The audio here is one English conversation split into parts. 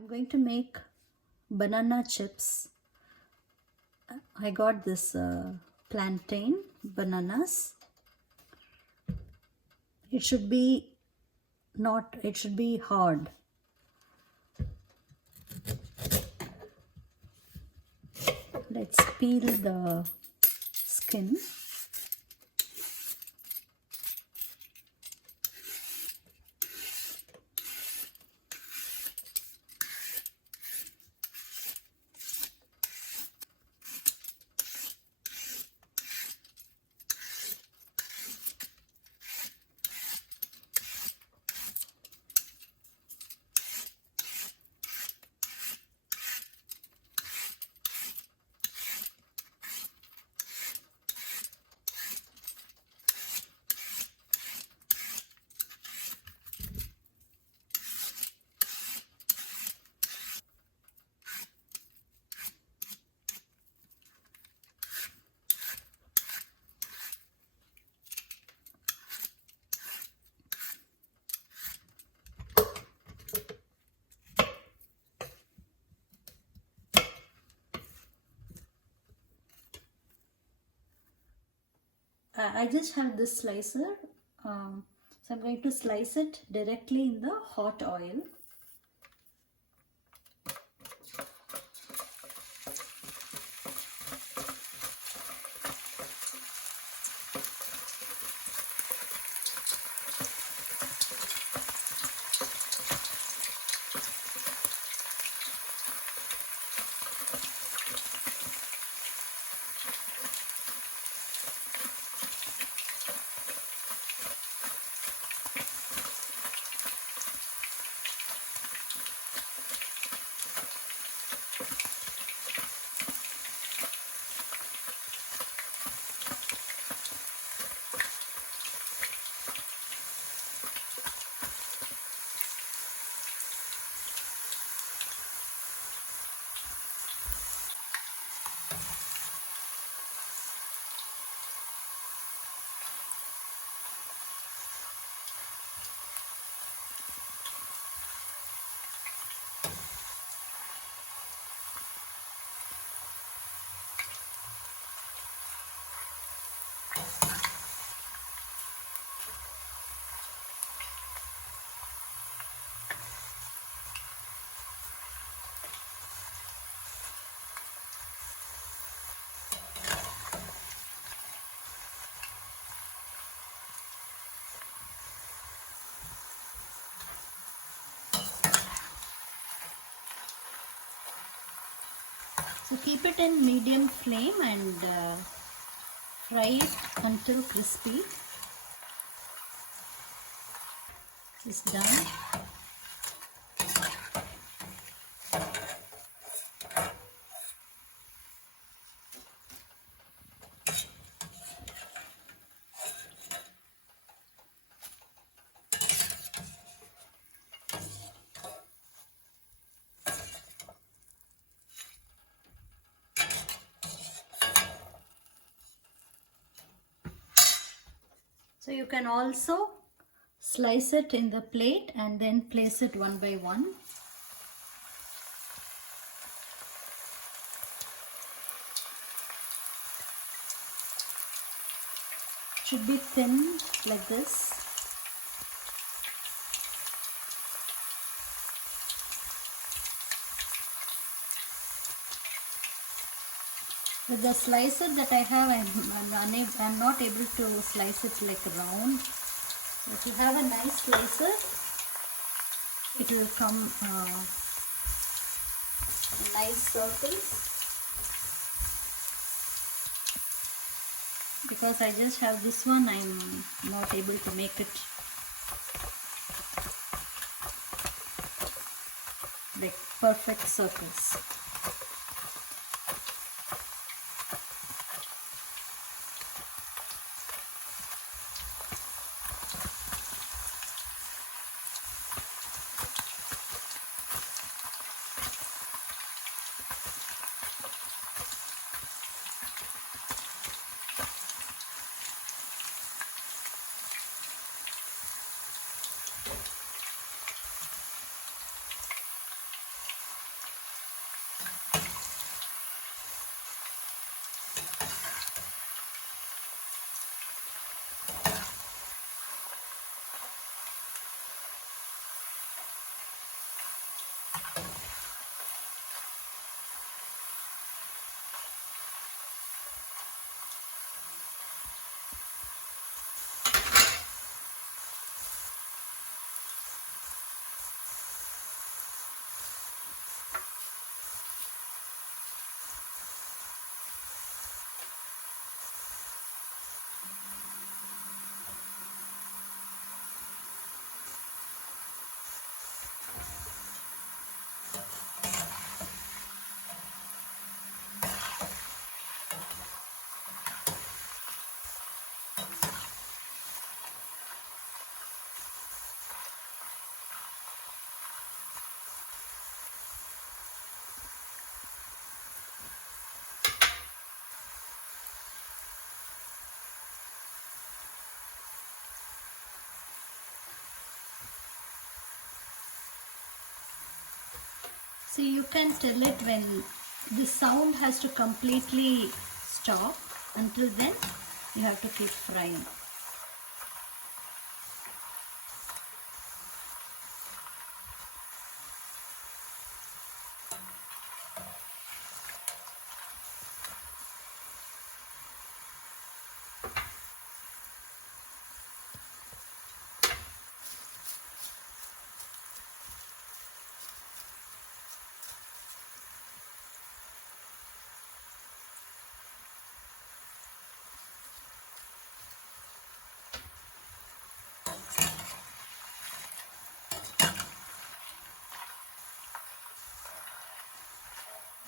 I'm going to make banana chips. I got this plantain bananas. It should be it should be hard. Let's peel the skin. I just have this slicer, so I'm going to slice it directly in the hot oil. So keep it in medium flame and fry it until crispy. It's done. So you can also slice it in the plate and then place it one by one. Should be thin like this. With the slicer that I have, I'm not able to slice it like round. If you have a nice slicer, it will come nice circles. Because I just have this one, I'm not able to make it like perfect circles. See, you can tell it when the sound has to completely stop. Until then, you have to keep frying.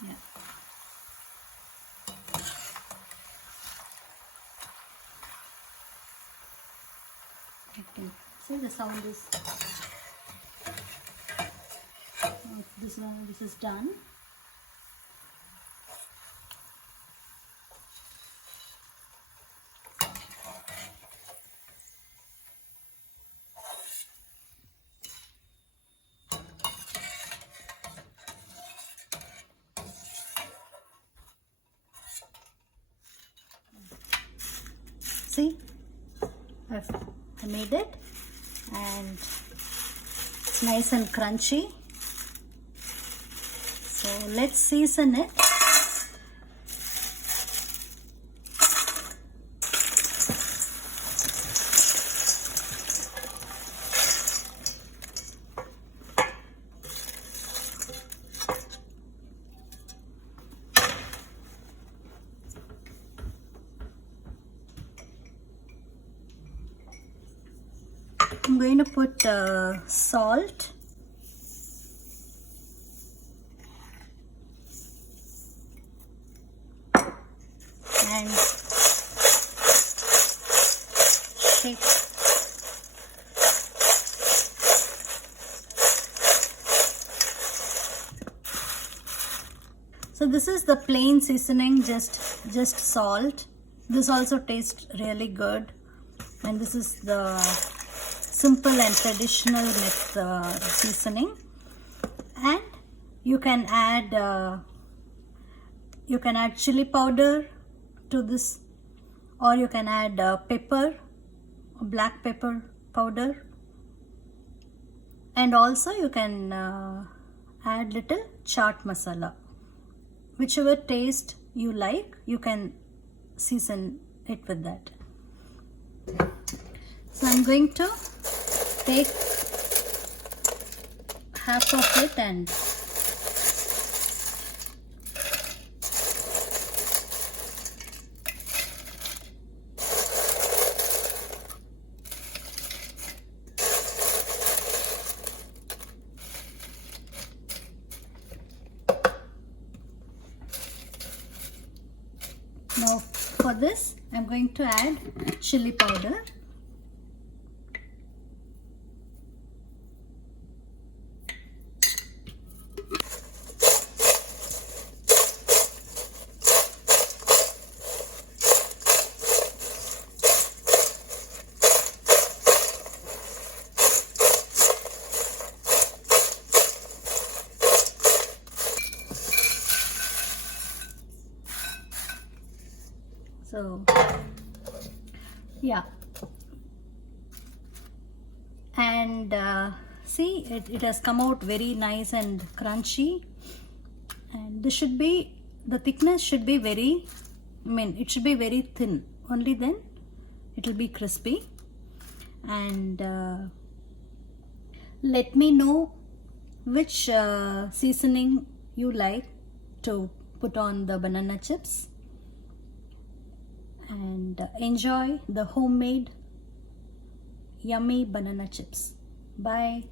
Yeah. See, the sound is this is done. See, I made it, and it's nice and crunchy. So let's season it. I'm going to put salt, and shake. So this is the plain seasoning, just salt. This also tastes really good, and this is the simple and traditional seasoning. And you can add chili powder to this, or you can add pepper, black pepper powder, and also you can add little chaat masala. Whichever taste you like, you can season it with that. So I'm going to take half of it and now for this I'm going to add chili powder. So yeah, and see, it has come out very nice and crunchy, and this should be, the thickness should be very, it should be very thin, only then it will be crispy. And let me know which seasoning you like to put on the banana chips, and enjoy the homemade yummy banana chips. Bye.